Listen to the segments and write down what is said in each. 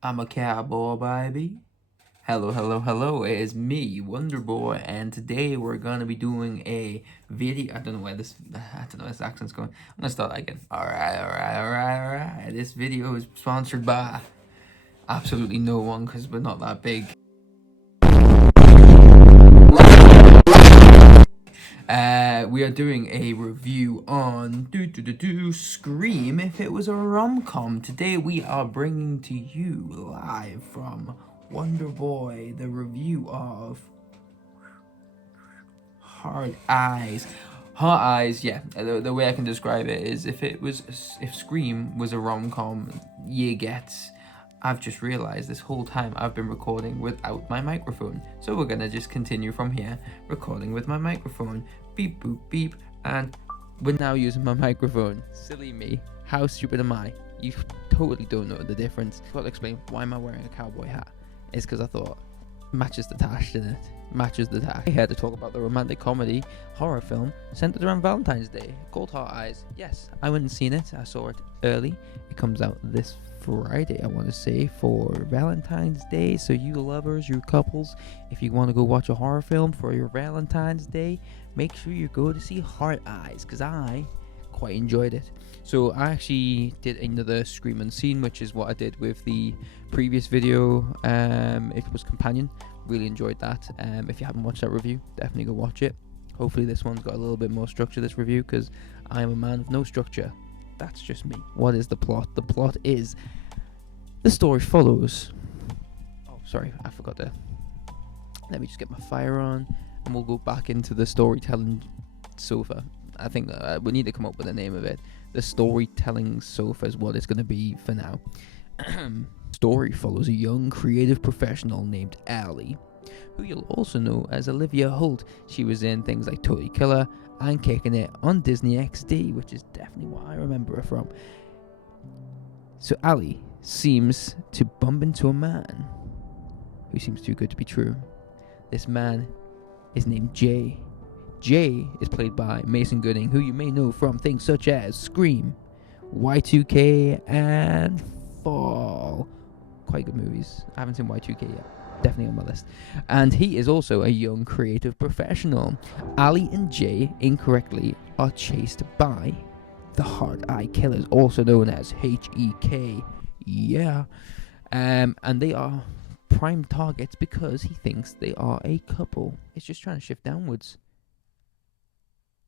I'm a cowboy, baby. Hello, hello, hello. It is me, Wonder Boy, and today we're gonna be doing a video. I don't know where this. I don't know where this accent's going. I'm gonna start again. All right. This video is sponsored by absolutely no one because we're not that big. We are doing a review on Scream if it was a rom-com. Today we are bringing to you live from Wonder Boy the review of Hard Eyes. Hard Eyes, yeah. The way I can describe it is if Scream was a rom-com, you get. I've just realized this whole time I've been recording without my microphone. So we're gonna just continue from here, recording with my microphone. Beep boop beep, and we're now using my microphone. Silly me. How stupid am I? You totally don't know the difference. I've got to explain why am I wearing a cowboy hat. It's because I thought matches the tash, didn't it? Matches the tash. Here to talk about the romantic comedy horror film centered around Valentine's Day called Hot Eyes. Yes, I went and seen it. I saw it early. It comes out this Friday, I want to say, for Valentine's Day. So you lovers, you couples, if you want to go watch a horror film for your Valentine's Day, make sure you go to see Hard Eyes, because I quite enjoyed it. So I actually did another Scream Unseen, which is what I did with the previous video. It was Companion. Really enjoyed that. If you haven't watched that review, definitely go watch it. Hopefully this one's got a little bit more structure, this review, because I am a man of no structure. That's just me. What is the plot? The plot is the story follows. Oh, sorry, I forgot to. Let me just get my fire on, and we'll go back into the storytelling sofa. I think we need to come up with a name of it. The storytelling sofa is what it's going to be for now. Story follows a young creative professional named Allie, who you'll also know as Olivia Holt. She was in things like Toy Killer and Kicking It on Disney XD, which is definitely what I remember her from. So Allie seems to bump into a man who seems too good to be true. This man is named Jay. Jay is played by Mason Gooding, who you may know from things such as Scream, Y2K, and Fall. Quite good movies. I haven't seen Y2K yet. Definitely on my list. And he is also a young creative professional. Ali and Jay incorrectly are chased by the Hard Eye Killers, also known as HEK. Yeah. And they are prime targets because he thinks they are a couple. It's just trying to shift downwards.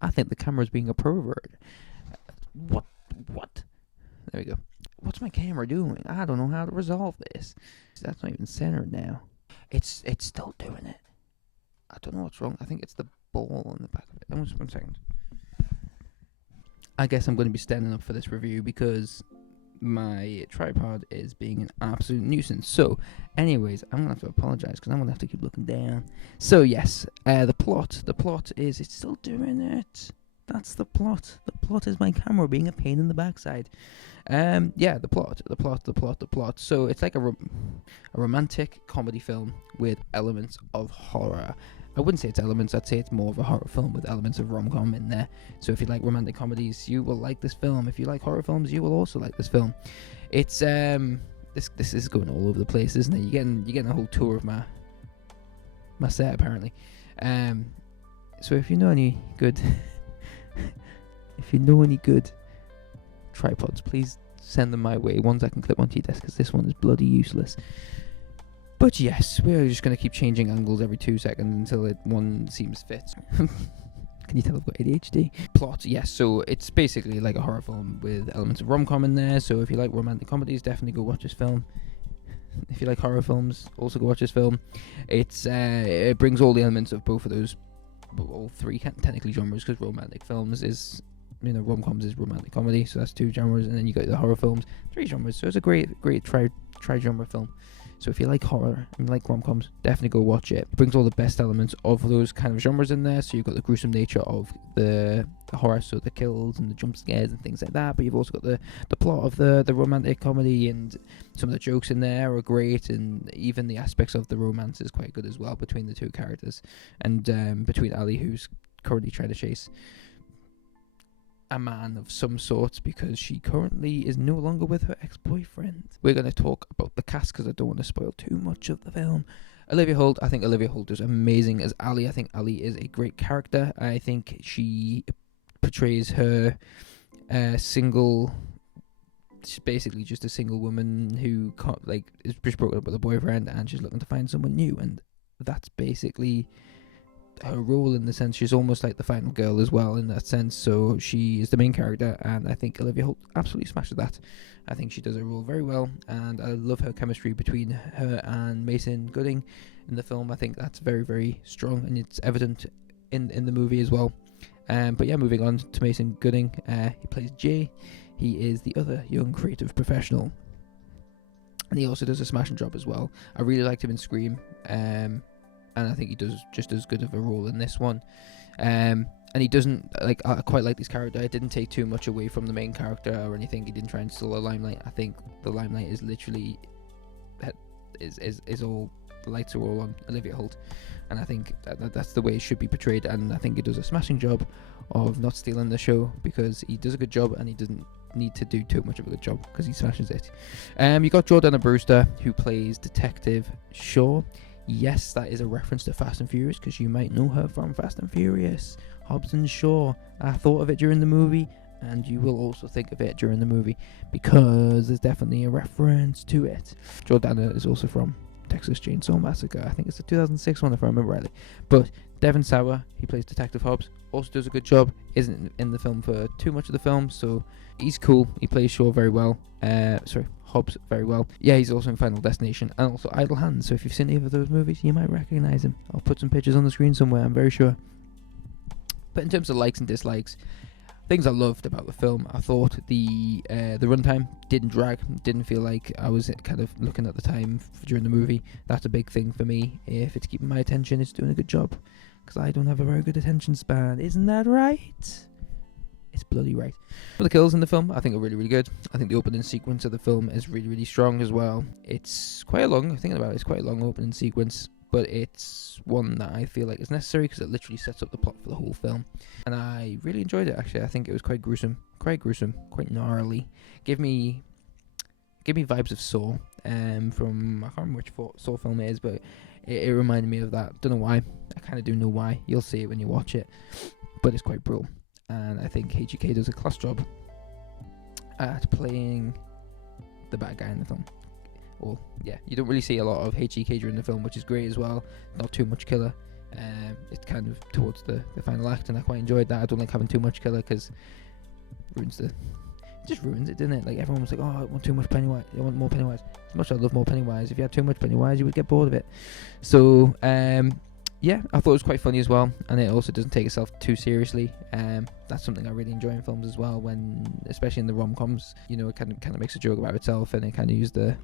I think the camera's being a pervert. What? There we go. What's my camera doing? I don't know how to resolve this. That's not even centered now. It's still doing it. I don't know what's wrong. I think it's the ball on the back of it. Just 1 second. I guess I'm going to be standing up for this review because my tripod is being an absolute nuisance. So, anyways, I'm going to have to apologize because I'm going to have to keep looking down. So, yes, the plot is it's still doing it. That's the plot. The plot is my camera being a pain in the backside. The plot. So it's like a romantic comedy film with elements of horror. I wouldn't say it's elements, I'd say it's more of a horror film with elements of rom-com in there. So if you like romantic comedies, you will like this film. If you like horror films, you will also like this film. It's this is going all over the place, isn't it? You're getting a whole tour of my set apparently. So if you know any good tripods, please send them my way. Ones I can clip onto your desk, because this one is bloody useless. But yes, we're just going to keep changing angles every 2 seconds until one seems fit. Can you tell I've got ADHD? Plot, yes, so it's basically like a horror film with elements of rom-com in there. So if you like romantic comedies, definitely go watch this film. If you like horror films, also go watch this film. It brings all the elements of both of those, all three technically genres, because romantic films is, rom-coms is romantic comedy, so that's 2 genres, and then you got the horror films, 3 genres. So it's a great tri-genre film. So if you like horror and like rom-coms, definitely go watch it. It brings all the best elements of those kind of genres in there. So you've got the gruesome nature of the horror, so the kills and the jump scares and things like that. But you've also got the plot of the romantic comedy, and some of the jokes in there are great, and even the aspects of the romance is quite good as well between the 2 characters, and between Ali, who's currently trying to chase a man of some sort because she currently is no longer with her ex-boyfriend. We're going to talk about the cast because I don't want to spoil too much of the film. Olivia Holt, I think Olivia Holt is amazing as Ali. I think Ali is a great character. I think she portrays her single... She's basically just a single woman who can't, like, is just broken up with a boyfriend and she's looking to find someone new, and that's basically her role in the sense. She's almost like the final girl as well in that sense, so she is the main character, and I think Olivia Holt absolutely smashes that. I think she does her role very well, and I love her chemistry between her and Mason Gooding in the film. I think that's very, very strong, and it's evident in the movie as well. But yeah, moving on to Mason Gooding, he plays Jay. He is the other young creative professional, and he also does a smashing job as well. I really liked him in Scream, and I think he does just as good of a role in this one. And he doesn't, like, I quite like this character. It didn't take too much away from the main character or anything. He didn't try and steal the limelight. I think the limelight is literally is all, the lights are all on Olivia Holt, and I think that's the way it should be portrayed. And I think he does a smashing job of not stealing the show, because he does a good job and he doesn't need to do too much of a good job because he smashes it. You got Jordana Brewster, who plays Detective Shaw. Yes, that is a reference to Fast and Furious, because you might know her from Fast and Furious, Hobbs and Shaw. I thought of it during the movie, and you will also think of it during the movie, because there's definitely a reference to it. Jordana is also from Texas Chainsaw Massacre. I think it's the 2006 one, if I remember rightly. But Devon Sauer, he plays Detective Hobbs, also does a good job. Isn't in the film for too much of the film, so he's cool. He plays Shaw very well. Hobbs very well. Yeah, he's also in Final Destination and also Idle Hands, so if you've seen either of those movies, you might recognise him. I'll put some pictures on the screen somewhere, I'm very sure. But in terms of likes and dislikes, things I loved about the film, I thought the runtime didn't drag, didn't feel like I was kind of looking at the time during the movie. That's a big thing for me. If it's keeping my attention, it's doing a good job, because I don't have a very good attention span. Isn't that right? It's bloody right. But the kills in the film, I think, are really, really good. I think the opening sequence of the film is really, really strong as well. It's quite a long, thinking about it, it's quite a long opening sequence, but it's one that I feel like is necessary because it literally sets up the plot for the whole film. And I really enjoyed it, actually. I think it was quite gruesome, quite gnarly. Give me vibes of Saw, from, I can't remember which Saw film it is, but it reminded me of that. Don't know why. I kind of do know why. You'll see it when you watch it. But it's quite brutal. And I think HGK does a class job at playing the bad guy in the film. Well, yeah, you don't really see a lot of HGK during the film, which is great as well. Not too much killer. It's kind of towards the final act, and I quite enjoyed that. I don't like having too much killer because it just ruins it, didn't it? Like, everyone was like, oh, I want too much Pennywise. I want more Pennywise. As much as I love more Pennywise, if you had too much Pennywise, you would get bored of it. So, yeah, I thought it was quite funny as well, and it also doesn't take itself too seriously. That's something I really enjoy in films as well, when, especially in the rom-coms, you know, it kind of makes a joke about itself, and it kind of use the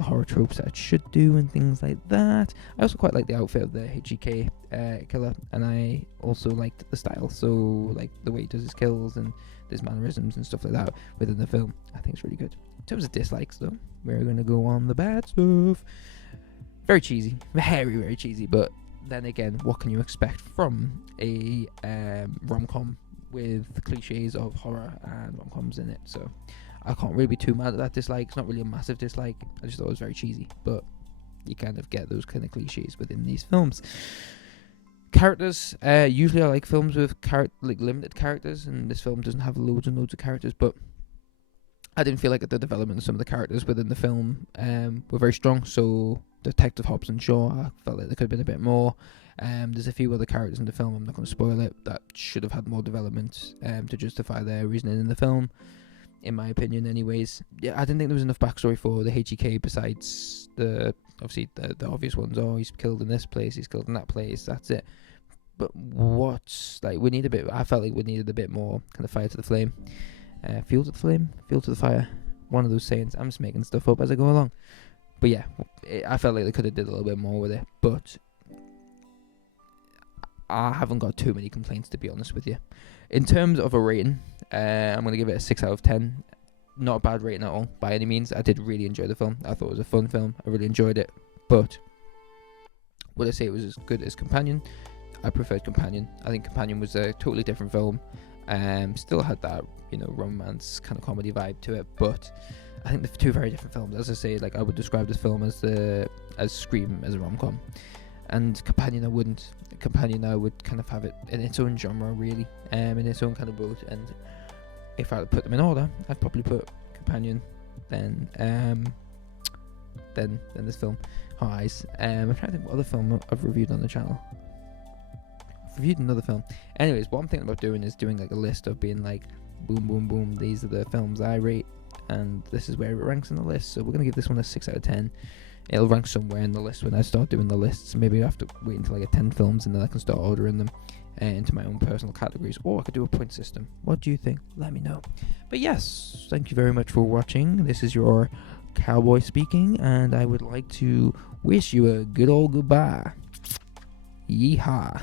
horror tropes that it should do and things like that. I also quite like the outfit of the HGK killer, and I also liked the style, so like the way he does his kills and his mannerisms and stuff like that within the film. I think it's really good. In terms of dislikes, though, we're going to go on the bad stuff. Very cheesy, very, very cheesy, but then again, what can you expect from a rom-com with cliches of horror and rom-coms in it? So I can't really be too mad at that dislike. It's not really a massive dislike. I just thought it was very cheesy, but you kind of get those kind of cliches within these films. Characters, usually I like films with limited characters, and this film doesn't have loads and loads of characters, but I didn't feel like the development of some of the characters within the film were very strong. So Detective Hobbs and Shaw, I felt like there could have been a bit more. There's a few other characters in the film, I'm not going to spoil it, that should have had more development to justify their reasoning in the film, in my opinion anyways. Yeah, I didn't think there was enough backstory for the HEK besides the obvious ones. Oh, he's killed in this place, he's killed in that place, that's it. But I felt like we needed a bit more kind of fire to the flame. Fuel to the flame, fuel to the fire. One of those sayings. I'm just making stuff up as I go along. But yeah, I felt like they could have did a little bit more with it. But I haven't got too many complaints, to be honest with you. In terms of a rating, I'm going to give it a 6 out of 10. Not a bad rating at all, by any means. I did really enjoy the film. I thought it was a fun film. I really enjoyed it. But would I say it was as good as Companion? I preferred Companion. I think Companion was a totally different film. Still had that, romance kind of comedy vibe to it, but I think they're two very different films. As I say, like, I would describe this film as Scream as a rom-com, and Companion I wouldn't. Companion I would kind of have it in its own genre, really, in its own kind of boat. And if I would put them in order, I'd probably put Companion, then this film, Hot Eyes. I'm trying to think what other film I've reviewed on the channel. I've reviewed another film. Anyways, what I'm thinking about doing is doing like a list of being like, boom, boom, boom, these are the films I rate, and this is where it ranks in the list. So we're going to give this one a 6 out of 10. It'll rank somewhere in the list when I start doing the lists. Maybe I have to wait until I get 10 films and then I can start ordering them into my own personal categories, or I could do a point system. What do you think? Let me know. But yes, thank you very much for watching. This is your cowboy speaking, and I would like to wish you a good old goodbye. Yeehaw.